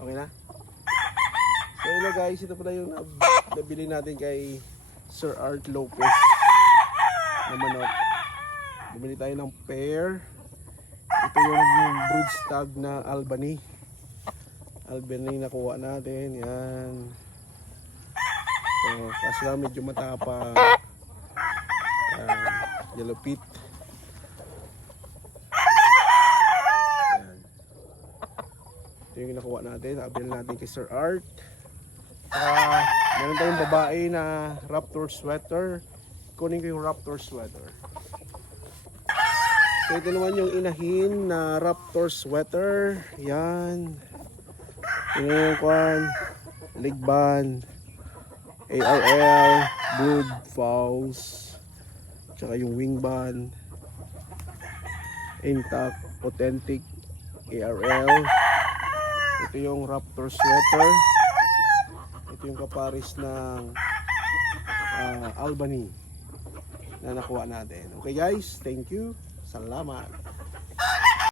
Okay na? So yun na guys, ito pala yung nabili natin kay Sir Art Lopez na manok. Bumili tayo ng pair. Ito yung broodstag na Albany. Albany nakuha natin. Yan. So, kaso lang medyo matapang. Yellow pit. Yan. Ito yung nakuha natin. Nabili natin kay Sir Art. Meron tayong babae na Raptor sweater. Kunin ko yung Raptor sweater. So ito naman yung inahin na Raptor sweater. Yan. Ito yung kwan, leg band, ARL, brood falls, tsaka yung wing band, intact, authentic, ARL. Ito yung Raptor sweater. Ito yung kaparis ng Albany na nakuha natin. Okay guys, thank you. Salamat.